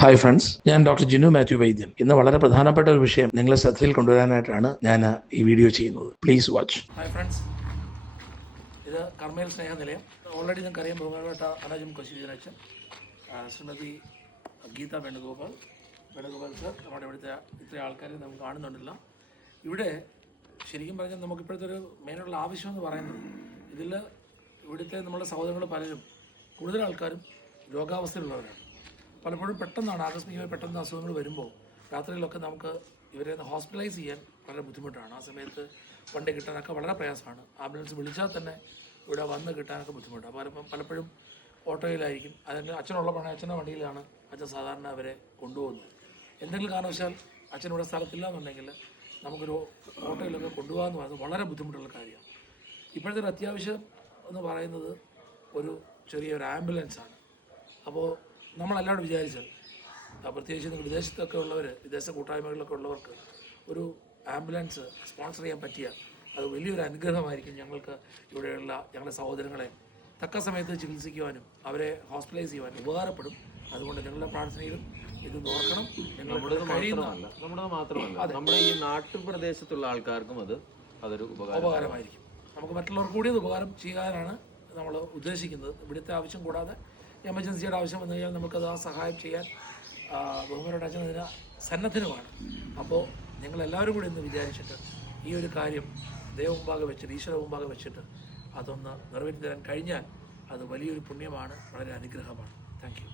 Hi friends, ഞാൻ doctor Jinu Mathew വൈദ്യൻ. ഇന്ന് വളരെ പ്രധാനപ്പെട്ട ഒരു വിഷയം നിങ്ങളെ ശ്രദ്ധയിൽ കൊണ്ടുവരാനായിട്ടാണ് ഞാൻ ഈ വീഡിയോ ചെയ്യുന്നത്. Please watch. ഹായ് ഫ്രണ്ട്സ്, ഇത് കർമ്മേൽ സ്നേഹനിലയം. ഓൾറെഡി നിങ്ങൾക്കറിയാം, ബഹുമാനപ്പെട്ട അനജും കൊശിജനച്ചൻ, ശ്രീമതി ഗീത വേണുഗോപാൽ സർ, നമ്മുടെ ഇവിടുത്തെ ഇത്രയും ആൾക്കാരെ നമുക്ക് കാണുന്നുണ്ടല്ലോ. ഇവിടെ ശരിക്കും പറഞ്ഞാൽ നമുക്കിപ്പോഴത്തെ ഒരു മെയിനുള്ള ആവശ്യം എന്ന് പറയുന്നത്, ഇതിൽ ഇവിടുത്തെ നമ്മുടെ സഹോദരങ്ങൾ പലരും, കൂടുതൽ ആൾക്കാരും രോഗാവസ്ഥയിലുള്ളവരാണ്. പലപ്പോഴും പെട്ടെന്നാണ് ആകസ്മികമായി പെട്ടെന്ന് അസുഖങ്ങൾ വരുമ്പോൾ രാത്രിയിലൊക്കെ നമുക്ക് ഇവരെ ഹോസ്പിറ്റലൈസ് ചെയ്യാൻ വളരെ ബുദ്ധിമുട്ടാണ്. ആ സമയത്ത് വണ്ടി കിട്ടാനൊക്കെ വളരെ പ്രയാസമാണ്. ആംബുലൻസ് വിളിച്ചാൽ തന്നെ ഇവിടെ വന്ന് കിട്ടാനൊക്കെ ബുദ്ധിമുട്ടാണ്. പലപ്പോഴും ഓട്ടോയിലായിരിക്കും, അല്ലെങ്കിൽ അച്ഛനുള്ളപ്പോഴാണ് അച്ഛൻ്റെ വണ്ടിയിലാണ് അച്ഛൻ സാധാരണ അവരെ കൊണ്ടുപോകുന്നത്. എന്തെങ്കിലും കാരണവശാൽ അച്ഛൻ ഇവിടെ സ്ഥലത്തില്ല എന്നുണ്ടെങ്കിൽ നമുക്കൊരു ഓട്ടോയിലൊക്കെ കൊണ്ടുപോകാമെന്ന് പറയുന്നത് വളരെ ബുദ്ധിമുട്ടുള്ള കാര്യമാണ്. ഇപ്പോഴത്തെ ഒരു അത്യാവശ്യം എന്ന് പറയുന്നത് ഒരു ചെറിയൊരു ആംബുലൻസാണ്. അപ്പോൾ നമ്മളല്ലാണ്ട് വിചാരിച്ചാൽ, പ്രത്യേകിച്ച് നിങ്ങൾ വിദേശത്തൊക്കെ ഉള്ളവർ, വിദേശ കൂട്ടായ്മകളിലൊക്കെ ഉള്ളവർക്ക് ഒരു ആംബുലൻസ് സ്പോൺസർ ചെയ്യാൻ പറ്റിയാൽ അത് വലിയൊരു അനുഗ്രഹമായിരിക്കും. ഞങ്ങൾക്ക് ഇവിടെയുള്ള ഞങ്ങളുടെ സഹോദരങ്ങളെ തക്ക സമയത്ത് ചികിത്സിക്കുവാനും അവരെ ഹോസ്പിറ്റലൈസ് ചെയ്യുവാനും ഉപകാരപ്പെടും. അതുകൊണ്ട് ഞങ്ങളുടെ പ്രാർത്ഥനയിലും ഇത് നോക്കണം. നമ്മുടെ മാത്രമല്ല നമ്മുടെ ഈ നാട്ടുപ്രദേശത്തുള്ള ആൾക്കാർക്കും അതൊരു ഉപകാരമായിരിക്കും. നമുക്ക് മറ്റുള്ളവർക്ക് കൂടി അത് ഉപകാരം ചെയ്യാനാണ് നമ്മൾ ഉദ്ദേശിക്കുന്നത്. ഇവിടുത്തെ ആവശ്യം കൂടാതെ എമർജൻസിയുടെ ആവശ്യം വന്നു കഴിഞ്ഞാൽ നമുക്കത് ആ സഹായം ചെയ്യാൻ ബഹുമാനപ്പെട്ട അച്ഛൻ അതിന് സന്നദ്ധനുമാണ്. അപ്പോൾ ഞങ്ങളെല്ലാവരും കൂടി ഇന്ന് വിചാരിച്ചിട്ട് ഈ ഒരു കാര്യം ദൈവം മുമ്പാകെ വെച്ചിട്ട്, ഈശ്വര മുമ്പാകെ വെച്ചിട്ട് അതൊന്ന് നിറവേറ്റി തരാൻ കഴിഞ്ഞാൽ അത് വലിയൊരു പുണ്യമാണ്, വളരെ അനുഗ്രഹമാണ്. Thank you.